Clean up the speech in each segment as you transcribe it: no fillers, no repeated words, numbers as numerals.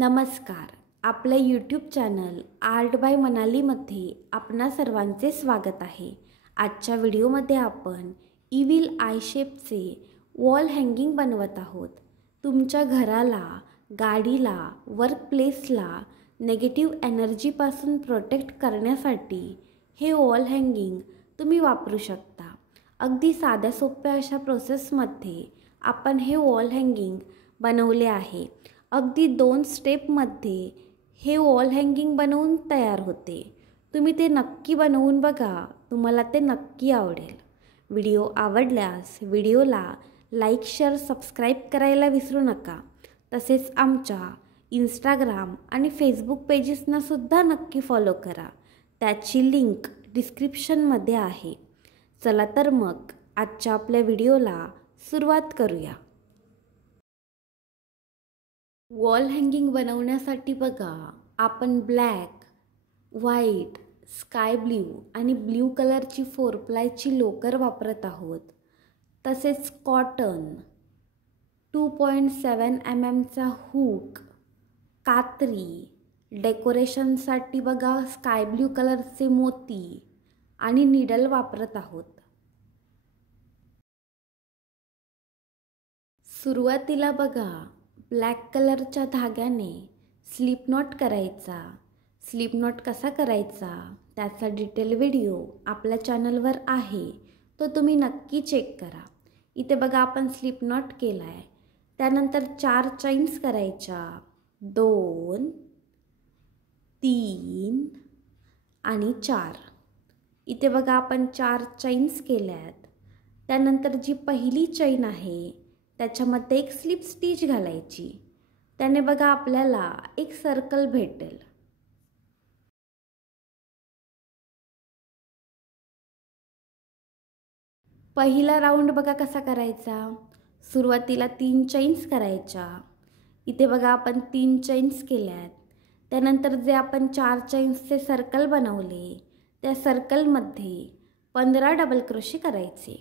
नमस्कार. आपल्या YouTube channel art bye मनालीमध्ये आपणा सर्वांचे स्वागत आहे. आजच्या व्हिडिओमध्ये आपण इविल आय शेपचे वॉल हँगिंग बनवत आहोत. तुमच्या घराला, गाडीला, वर्कप्लेसला नेगेटिव्ह एनर्जीपासून प्रोटेक्ट करण्यासाठी हे वॉल हँगिंग तुम्ही वापरू शकता. अगदी साध्या सोप्या अशा प्रोसेसमध्ये आपण हे वॉल हँगिंग बनवले आहे. अगदी 2 स्टेपमध्ये हे वॉल हँगिंग बनवून तयार होते. तुम्ही ते नक्की बनवून बघा, तुम्हाला ते नक्की आवडेल. व्हिडिओ आवडल्यास व्हिडिओला लाईक, शेअर, सबस्क्राईब करायला विसरू नका. तसेच आमच्या इंस्टाग्राम आणि फेसबुक पेजेसनासुद्धा नक्की फॉलो करा. त्याची लिंक डिस्क्रिप्शनमध्ये आहे. चला तर मग आजच्या आपल्या व्हिडिओला सुरुवात करूया. वॉल हँगिंग बनवण्यासाठी बघा, आपण ब्लॅक, व्हाईट, स्काय ब्ल्यू आणि ब्ल्यू कलरची 4प्लायची लोकर वापरत आहोत. तसेच कॉटन, 2.7 mmचा हुक, कात्री, डेकोरेशनसाठी बघा स्काय ब्ल्यू कलरचे मोती आणि निडल वापरत आहोत. सुरुवातीला बघा, ब्लॅक कलरच्या धाग्याने स्लिप नॉट करायचा. स्लिप नॉट कसा करायचा त्याचा डिटेल व्हिडिओ आपल्या चॅनलवर आहे, तो तुम्ही नक्की चेक करा. इथे बघा आपण स्लिप नॉट केला आहे. त्यानंतर 4 चैन्स करायच्या, 2, 3 आणि 4. इथे बघा आपण 4 चैन्स केल्यात. त्यानंतर जी पहिली चैन आहे त्याच्यामध्ये एक स्लिप स्टिच घालायची. त्याने बघा आपल्याला एक सर्कल भेटेल. पहिला राऊंड बघा कसा करायचा. सुरुवातीला 3 चैन्स करायच्या. इथे बघा आपण 3 चैन्स केल्यात. त्यानंतर जे आपण 4 चैन्सचे सर्कल बनवले त्या सर्कलमध्ये 15 डबल क्रोशे करायचे.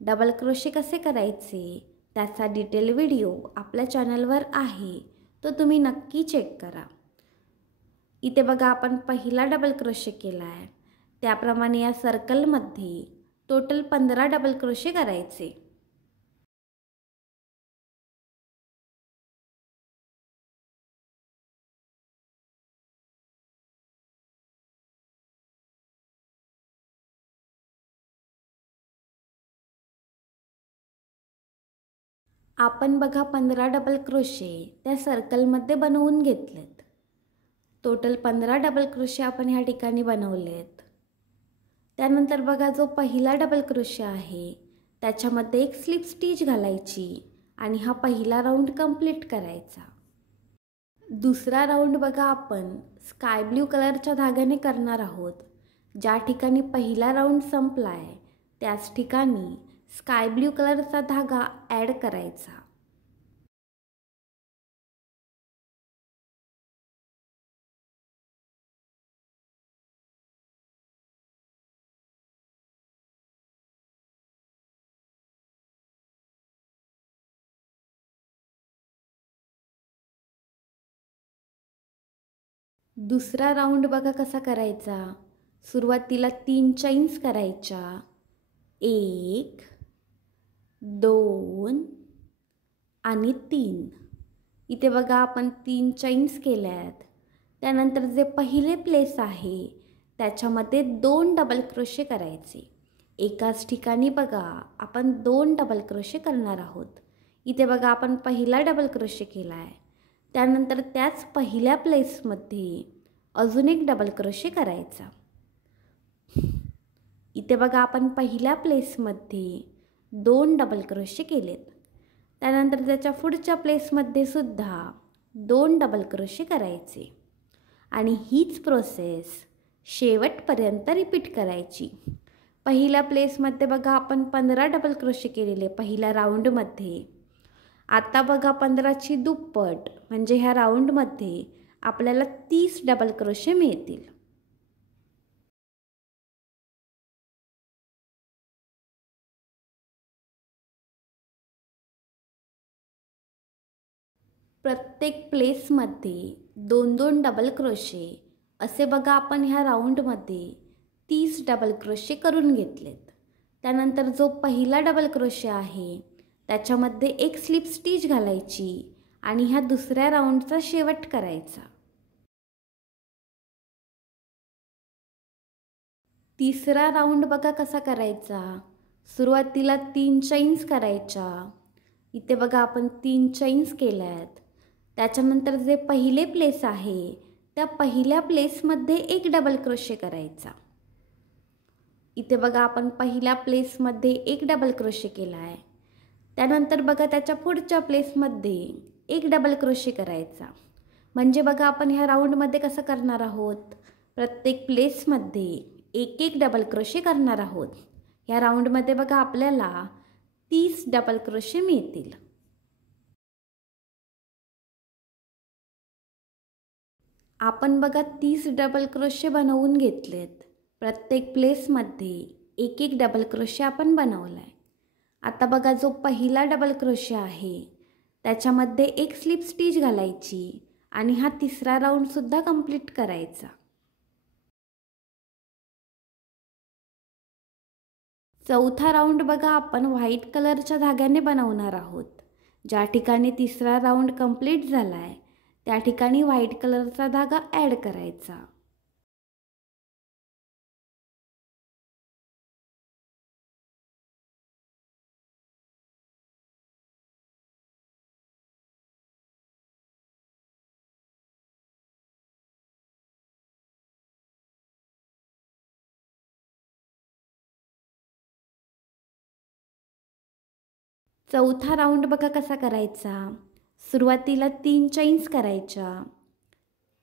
डबल क्रोशे कसे करायचे त्याचा डिटेल व्हिडिओ आपल्या चॅनलवर आहे, तो तुम्ही नक्की चेक करा. इथे बघा आपण पहिला डबल क्रोशे केला आहे. त्याप्रमाणे या सर्कलमध्ये टोटल 15 डबल क्रोशे करायचे. आपण बघा 15 डबल क्रोशे त्या सर्कलमध्ये बनवून घेतलेत. टोटल 15 डबल क्रोशे आपण ह्या ठिकाणी बनवलेत. त्यानंतर बघा जो पहिला डबल क्रोशे आहे त्याच्यामध्ये एक स्लिप स्टिच घालायची आणि हा पहिला राऊंड कंप्लीट करायचा. दुसरा राऊंड बघा आपण स्काय ब्ल्यू कलरच्या धाग्याने करणार आहोत. ज्या ठिकाणी पहिला राऊंड संपला आहे त्याच ठिकाणी स्काय ब्ल्यू कलरचा धागा ॲड करायचा. दुसरा राऊंड बघा कसा करायचा. सुरुवातीला 3 चैन्स करायच्या, 1, 2 आणि 3. इथे बघा आपण 3 चैन्स केल्यात. त्यानंतर जे पहिले प्लेस आहे त्याच्यामध्ये 2 डबल क्रोशे करायचे. एकाच ठिकाणी बघा आपण 2 डबल क्रोशे करणार आहोत. इथे बघा आपण पहिला डबल क्रोशे केला आहे. त्यानंतर त्याच पहिल्या प्लेसमध्ये अजून एक डबल क्रोशे करायचा. इथे बघा आपण पहिल्या प्लेसमध्ये 2 डबल क्रोशे केलेत. त्यानंतर त्याच्या पुढच्या प्लेसमध्ये सुद्धा 2 डबल क्रोशे करायचे आणि हीच प्रोसेस शेवटपर्यंत रिपीट करायची. पहिल्या प्लेसमध्ये बघा आपण 15 डबल क्रोशे केलेले पहिल्या राऊंडमध्ये. आता बघा 15ची दुप्पट म्हणजे ह्या राऊंडमध्ये आपल्याला 30 डबल क्रोशे मिळतील. प्रत्येक प्लेसमध्ये 2-2 डबल क्रोशे असे बघा आपण ह्या राऊंडमध्ये 30 डबल क्रोशे करून घेतलेत. त्यानंतर जो पहिला डबल क्रोशे आहे त्याच्यामध्ये एक स्लिप स्टिच घालायची आणि ह्या दुसऱ्या राऊंडचा शेवट करायचा. तिसरा राऊंड बघा कसा करायचा. सुरुवातीला 3 चैन्स करायच्या. इथे बघा आपण 3 चैन्स केल्यात. त्याच्यानंतर जे पहिले प्लेस आहे त्या पहिल्या प्लेसमध्ये एक डबल क्रोशे करायचा. इथे बघा आपण पहिल्या प्लेसमध्ये एक डबल क्रोशे केला आहे. त्यानंतर बघा त्याच्या पुढच्या प्लेसमध्ये एक डबल क्रोशे करायचा. म्हणजे बघा आपण ह्या राऊंडमध्ये कसं करणार आहोत, प्रत्येक प्लेसमध्ये एक एक डबल क्रोशे करणार आहोत. ह्या राऊंडमध्ये बघा आपल्याला 30 डबल क्रोशे मिळतील. आपण बघा 30 डबल क्रोशे बनवून घेतलेत. प्रत्येक प्लेसमध्ये एक एक डबल क्रोशे आपण बनवला आहे. आता बघा जो पहिला डबल क्रोशे आहे त्याच्यामध्ये एक स्लिप स्टिच घालायची आणि हा तिसरा राऊंडसुद्धा कंप्लीट करायचा. चौथा राऊंड बघा आपण व्हाईट कलरच्या धाग्याने बनवणार आहोत. ज्या ठिकाणी तिसरा राऊंड कंप्लीट झाला आहे त्या ठिकाणी व्हाईट कलरचा धागा ॲड करायचा. चौथा राऊंड बघा कसा करायचा. सुरुवातीला 3 चैन्स करायच्या.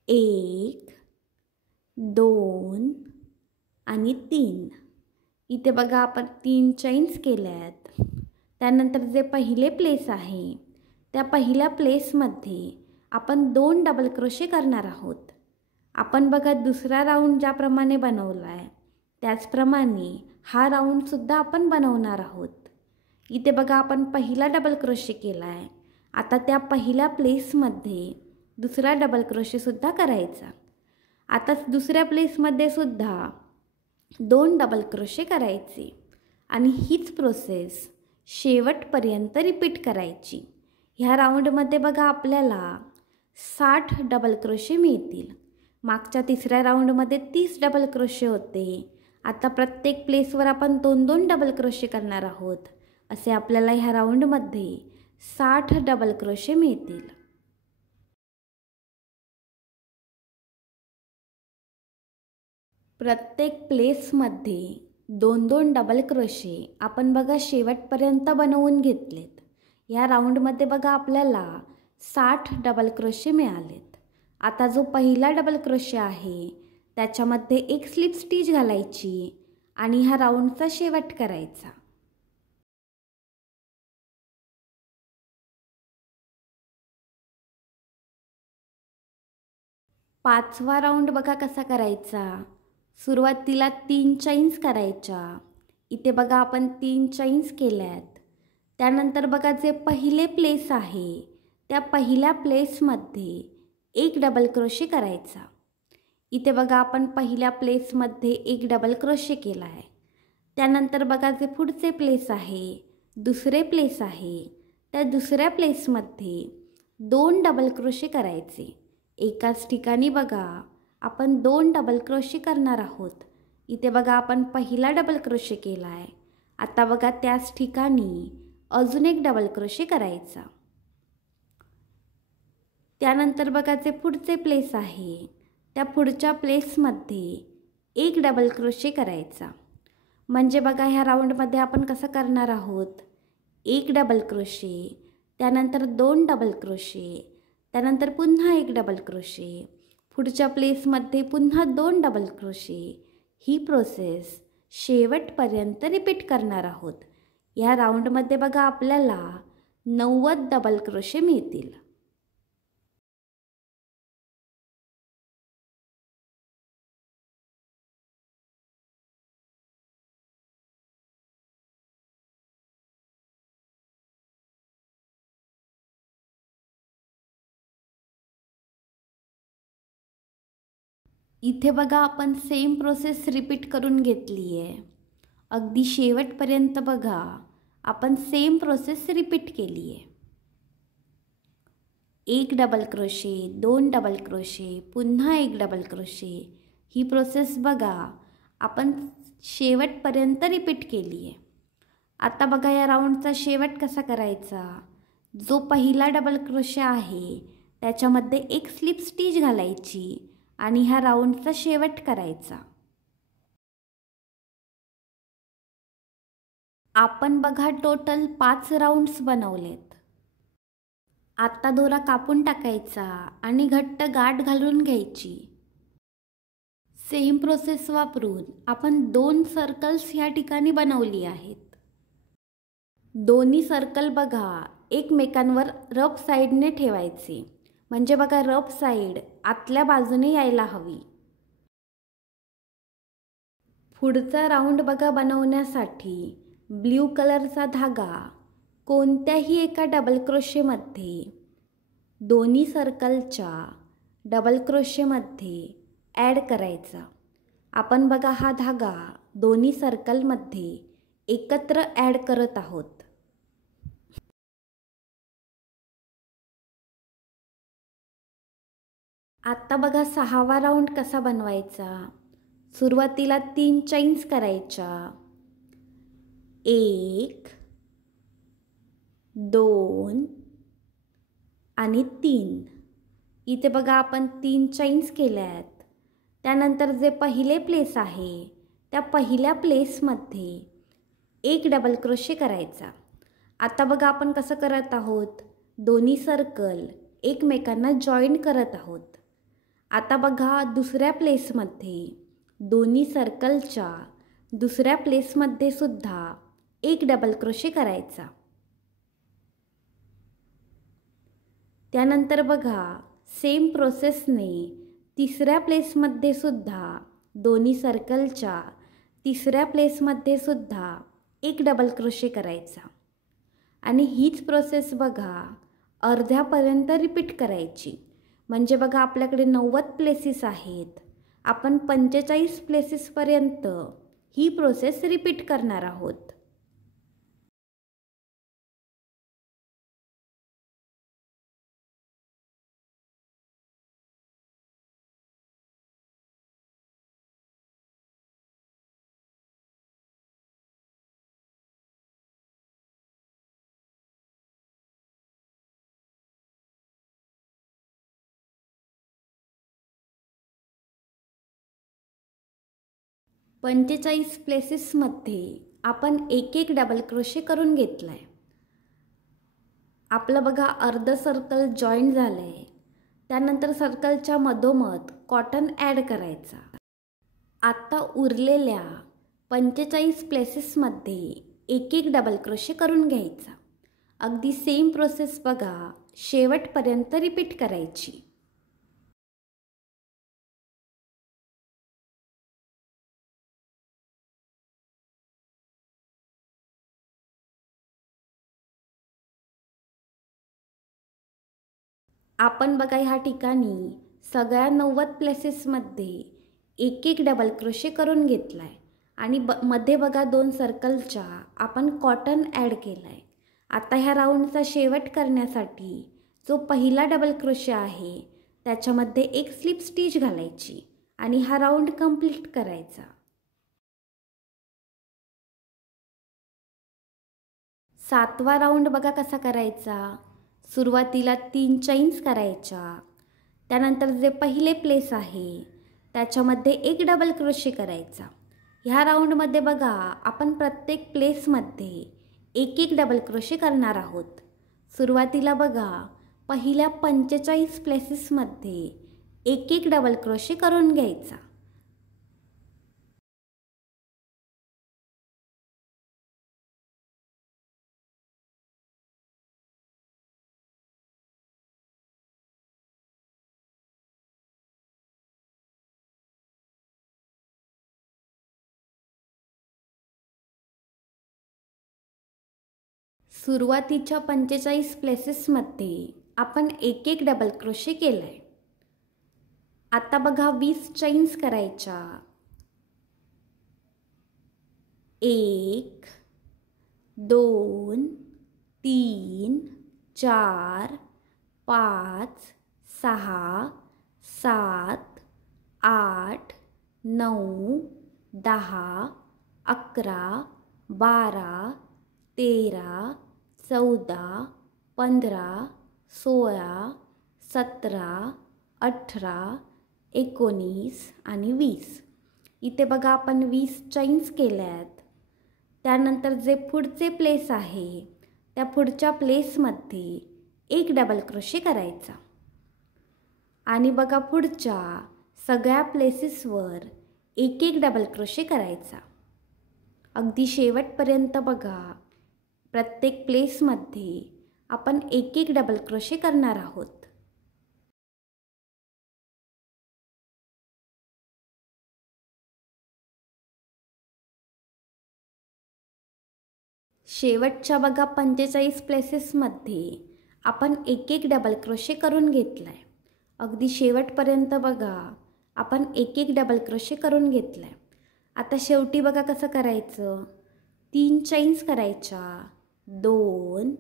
1 2 आणि 3. इथे बघा आपण 3 चैन्स केल्यात. त्यानंतर जे पहिले प्लेस आहे त्या पहिल्या प्लेसमध्ये आपण 2 डबल क्रोशे करणार आहोत. आपण बघा दुसरा राऊंड ज्याप्रमाणे बनवला आहे त्याचप्रमाणे हा राऊंडसुद्धा आपण बनवणार आहोत. इथे बघा आपण पहिला डबल क्रोशे केला आहे. आता त्या पहिल्या प्लेसमध्ये दुसरा डबल क्रोशेसुद्धा करायचा. आता दुसऱ्या प्लेसमध्ये सुद्धा 2 डबल क्रोशे करायचे आणि हीच प्रोसेस शेवटपर्यंत रिपीट करायची. ह्या राऊंडमध्ये बघा आपल्याला 60 डबल क्रोशे मिळतील. मागच्या तिसऱ्या राऊंडमध्ये 30 डबल क्रोशे होते. आता प्रत्येक प्लेसवर आपण 2-2 डबल क्रोशे करणार आहोत. असे आपल्याला ह्या राऊंडमध्ये 60 डबल क्रोशे मिळतील. प्रत्येक प्लेसमध्ये 2-2 डबल क्रोशे आपण बघा शेवटपर्यंत बनवून घेतलेत. या राऊंडमध्ये बघा आपल्याला 60 डबल क्रोशे मिळालेत. आता जो पहिला डबल क्रोशे आहे त्याच्यामध्ये एक स्लिप स्टिच घालायची आणि ह्या राऊंडचा शेवट करायचा. पाचवा राऊंड बघा कसा करायचा. सुरुवातीला 3 चैन्स करायच्या. इथे बघा आपण 3 चैन्स केल्यात. त्यानंतर बघा जे पहिले प्लेस आहे त्या पहिल्या प्लेसमध्ये एक डबल क्रोशे करायचा. इथे बघा आपण पहिल्या प्लेसमध्ये एक डबल क्रोशे केला आहे. त्यानंतर बघा जे पुढचे प्लेस आहे, दुसरे प्लेस आहे, त्या दुसऱ्या प्लेसमध्ये 2 डबल क्रोशे करायचे. एकाच ठिकाणी बघा आपण 2 डबल क्रोशे करणार आहोत. इथे बघा आपण पहिला डबल क्रोशे केला आहे. आता बघा त्याच ठिकाणी अजून एक डबल क्रोशे करायचा. त्यानंतर बघा जे पुढचे प्लेस आहे त्या पुढच्या प्लेसमध्ये एक डबल क्रोशे करायचा. म्हणजे बघा ह्या राऊंडमध्ये आपण कसं करणार आहोत, एक डबल क्रोशे, त्यानंतर 2 डबल क्रोशे, त्यानंतर पुन्हा एक डबल क्रोशे, पुढच्या प्लेसमध्ये पुन्हा 2 डबल क्रोशे. ही प्रोसेस शेवटपर्यंत रिपीट करणार आहोत. या राऊंडमध्ये बघा आपल्याला 90 डबल क्रोशे मिळतील. इथे बघा आपण सेम प्रोसेस रिपीट करून घेतली आहे. अगदी शेवटपर्यंत बघा आपण सेम प्रोसेस रिपीट केली आहे. एक डबल क्रोशे, दोन डबल क्रोशे, पुन्हा एक डबल क्रोशे, ही प्रोसेस बघा आपण शेवटपर्यंत रिपीट केली आहे. आता बघा या राऊंडचा शेवट कसा करायचा. जो पहिला डबल क्रोशे आहे त्याच्यामध्ये एक स्लिप स्टिच घालायची आणि ह्या राऊंडचा शेवट करायचा. आपण बघा टोटल 5 राऊंड्स बनवलेत. आता दोरा कापून टाकायचा आणि घट्ट गाठ घालून घ्यायची. सेम प्रोसेस वापरून आपण 2 सर्कल्स ह्या ठिकाणी बनवली आहेत. दोन्ही सर्कल बघा एकमेकांवर रफ साईडने ठेवायचे, म्हणजे बघा रफ साईड आतल्या बाजूने यायला हवी. पुढचा राऊंड बघा बनवण्यासाठी ब्ल्यू कलरचा धागा कोणत्याही एका डबल क्रोशेमध्ये दोन्ही सर्कलच्या डबल क्रोशेमध्ये ॲड करायचा. आपण बघा हा धागा दोन्ही सर्कलमध्ये एकत्र ॲड करत आहोत. आता बघा 6वा राऊंड कसा बनवायचा. सुरुवातीला 3 चैन्स करायच्या. 1 2 आणि 3. इथे बघा आपण 3 चैन्स केल्या आहेत. त्यानंतर जे पहिले प्लेस आहे त्या पहिल्या प्लेसमध्ये एक डबल क्रोशे करायचा. आता बघा आपण कसं करत आहोत, दोन्ही सर्कल एकमेकांना जॉईन करत आहोत. आता बघा दुसऱ्या प्लेसमध्ये दोन्ही सर्कलच्या दुसऱ्या प्लेसमध्ये सुद्धा एक डबल क्रोशे करायचा. त्यानंतर बघा सेम प्रोसेसने तिसऱ्या प्लेसमध्ये सुद्धा दोन्ही सर्कलच्या तिसऱ्या प्लेसमध्ये सुद्धा एक डबल क्रोशे करायचा. आणि हीच प्रोसेस बघा अर्ध्यापर्यंत रिपीट करायची. म्हणजे बघा आपल्याकडे 90 प्लेसेस आहेत. आपण 45 प्लेसेसपर्यंत ही प्रोसेस रिपीट करणार आहोत. पंचेचाळीस प्लेसेसमध्ये आपण एक एक डबल क्रोशे करून घेतला आहे. आपलं बघा अर्ध सर्कल जॉईन झालं आहे. त्यानंतर सर्कलच्या मधोमध कॉटन ॲड करायचा. आता उरलेल्या 45 प्लेसेसमध्ये एक एक डबल क्रोशे करून घ्यायचा. अगदी सेम प्रोसेस बघा शेवटपर्यंत रिपीट करायची. आपण बघा ह्या ठिकाणी सगळ्या 90 प्लेसेसमध्ये एक एक डबल क्रोशे करून घेतला आहे आणि मध्ये बघा 2 सर्कलच्या आपण कॉटन ॲड केला आहे. आता ह्या राऊंडचा शेवट करण्यासाठी जो पहिला डबल क्रोशे आहे त्याच्यामध्ये एक स्लिप स्टिच घालायची आणि हा राऊंड कंप्लीट करायचा. सातवा राऊंड बघा कसा करायचा. सुरुवातीला 3 चैन्स करायच्या. त्यानंतर जे पहिले प्लेस आहे त्याच्यामध्ये एक डबल क्रोशे करायचा. ह्या राऊंडमध्ये बघा आपण प्रत्येक प्लेसमध्ये एक एक डबल क्रोशे करणार आहोत. सुरुवातीला बघा पहिल्या 45 प्लेसेसमध्ये एक एक डबल क्रोशे करून घ्यायचा. सुरुवातीच्या 45 प्लेसेसमध्ये आपण एक एक डबल क्रोशे केलं आहे. आता बघा 20 चैन्स करायच्या. 1 2 3 4 5 6 7 8 9 10 11 12 13 14 15 16 17 18 19 आणि 20. इथे बघा आपण 20 चैन्स केल्यात. त्यानंतर जे पुढचे प्लेस आहे त्या पुढच्या प्लेसमध्ये एक डबल क्रोशे करायचा आणि बघा पुढच्या सगळ्या प्लेसेसवर एक एक डबल क्रोशे करायचा. अगदी शेवटपर्यंत बघा प्रत्येक प्लेसमध्ये आपण एक एक डबल क्रोशे करणार आहोत. शेवटच्या बघा 45 प्लेसेसमध्ये आपण एक एक डबल क्रोशे करून घेतलाय. अगदी शेवटपर्यंत बघा आपण एक एक डबल क्रोशे करून घेतलाय. आता शेवटी बघा कसं करायचं. 3 चैन्स करायच्या. 2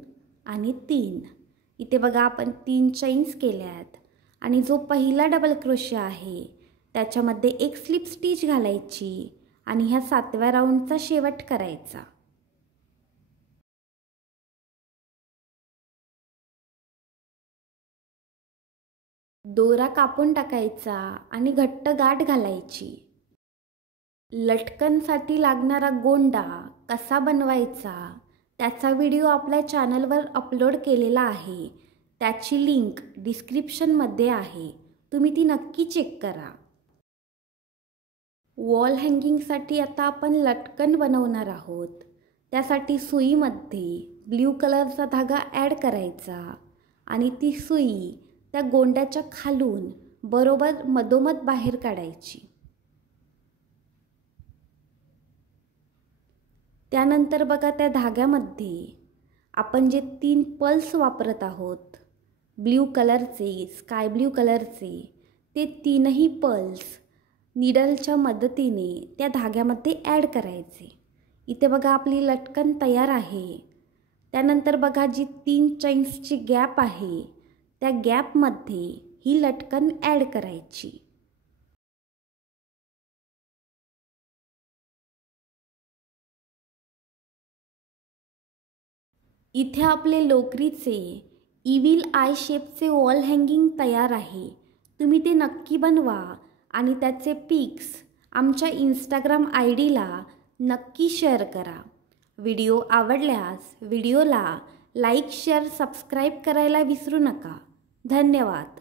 आणि 3. इथे बघा आपण 3 चैन्स केल्यात आणि जो पहिला डबल क्रोशे आहे त्याच्यामध्ये एक स्लिप स्टिच घालायची आणि ह्या 7व्या राऊंडचा शेवट करायचा. दोरा कापून टाकायचा आणि घट्ट गाठ घालायची. लटकनसाठी लागणारा गोंडा कसा बनवायचा त्याचा व्हिडिओ आपल्या चॅनलवर अपलोड केलेला आहे. त्याची लिंक डिस्क्रिप्शनमध्ये आहे, तुम्ही ती नक्की चेक करा. वॉल हँगिंगसाठी आता आपण लटकन बनवणार आहोत. त्यासाठी सुईमध्ये ब्ल्यू कलरचा धागा ॲड करायचा आणि ती सुई त्या गोंड्याच्या खालून बरोबर मधोमध बाहेर काढायची. त्यानंतर बघा त्या धाग्यामध्ये आपण जे 3 पल्स वापरत आहोत ब्ल्यू कलरचे, स्काय ब्ल्यू कलरचे, ते 3ही पल्स नीडलच्या मदतीने त्या धाग्यामध्ये ॲड करायचे. इथे बघा आपली लटकन तयार आहे. त्यानंतर बघा जी 3 चैन्सची गॅप आहे त्या गॅपमध्ये ही लटकन ॲड करायची. इथे आपले लोकरीचे इव्हिल आय शेपचे वॉल हँगिंग तयार आहे. तुम्ही ते नक्की बनवा आणि त्याचे पिक्स आमच्या इंस्टाग्राम आयडीला नक्की शेअर करा. व्हिडिओ आवडल्यास व्हिडिओला लाईक, शेअर, सबस्क्राईब करायला विसरू नका. धन्यवाद.